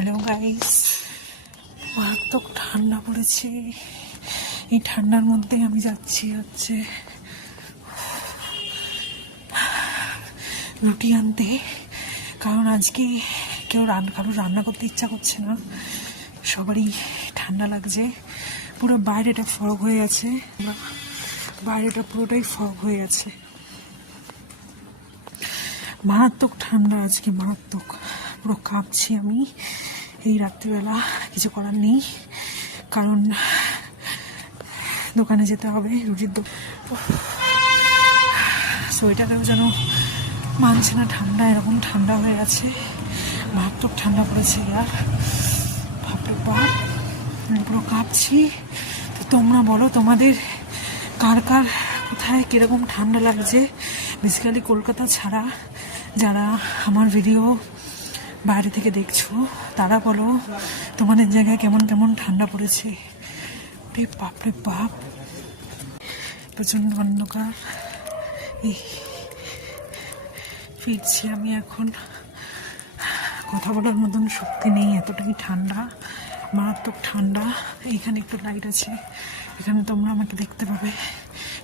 Hello guys, মারাত্মক ঠান্ডা পড়েছে। এই ঠান্ডার মধ্যে আমি যাচ্ছি হচ্ছে রুটি আনতে, কারণ আজকে কারো রান্না করতে ইচ্ছা করছে না, সবারই ঠান্ডা লাগছে। পুরো বাইরেটা ফগ হয়ে আছে, বাইরেটা পুরোটাই ফগ হয়ে আছে। মারাত্মক ঠান্ডা আজকে, মারাত্মক, পুরো কাঁপছি আমি। এই রাত্রিবেলা কিছু করার নেই, কারণ দোকানে যেতে হবে রুটির সোয়েটারেও যেন মানছে না ঠান্ডা, এরকম ঠান্ডা হয়ে আছে, মারাত্মক ঠান্ডা পড়েছে। আর বাপরে বাপ, আমি পুরো কাঁপছি। তো তোমরা বলো, তোমাদের কার কার কোথায় কীরকম ঠান্ডা লাগছে? বেসিক্যালি কলকাতা ছাড়া যারা আমার ভিডিও বাইরে থেকে দেখছো, তারা বলো তোমাদের জায়গায় কেমন কেমন ঠান্ডা পড়েছে। বাপরে বাপ, প্রচণ্ড অন্ধকার। ফিরছি আমি এখন, কথা বলার মতন শক্তি নেই, এতটাই ঠান্ডা, মারাত্মক ঠান্ডা। এইখানে একটু লাইট আছে, এখানে তোমরা আমাকে দেখতে পাবে।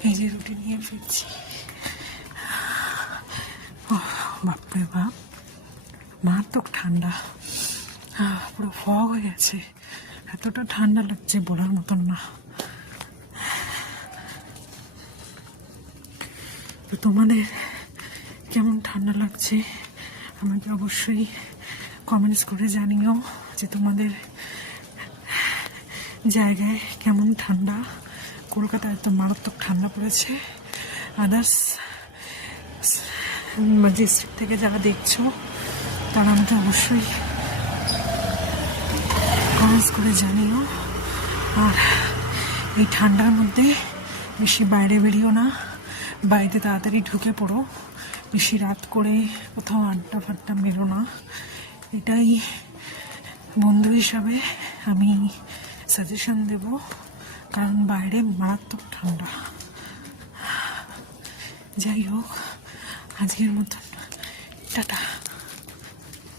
এই যে রুটি নিয়ে ফিরছি। বাপরে বাপ, মারাত্মক ঠান্ডা, পুরো ফগ হয়ে গেছে, এতটা ঠান্ডা লাগছে বলার মতন না। তো তোমাদের কেমন ঠান্ডা লাগছে আমাকে অবশ্যই কমেন্টস করে জানিও, যে তোমাদের জায়গায় কেমন ঠান্ডা। কলকাতায় তো মারাত্মক ঠান্ডা পড়েছে। আদার্স ডিস্ট্রিক্ট থেকে যারা দেখছো, তারা আমাকে অবশ্যই কমেন্টস করে জানিও। আর এই ঠান্ডার মধ্যে বেশি বাইরে বেরিও না, বাড়িতে তাড়াতাড়ি ঢুকে পড়ো, বেশি রাত করে কোথাও আড্ডা ফাড্ডা মেরো না। এটাই বন্ধু হিসাবে আমি সাজেশন দেব, কারণ বাইরে মারাত্মক ঠান্ডা। যাই হোক, আজকের মতন টাটা।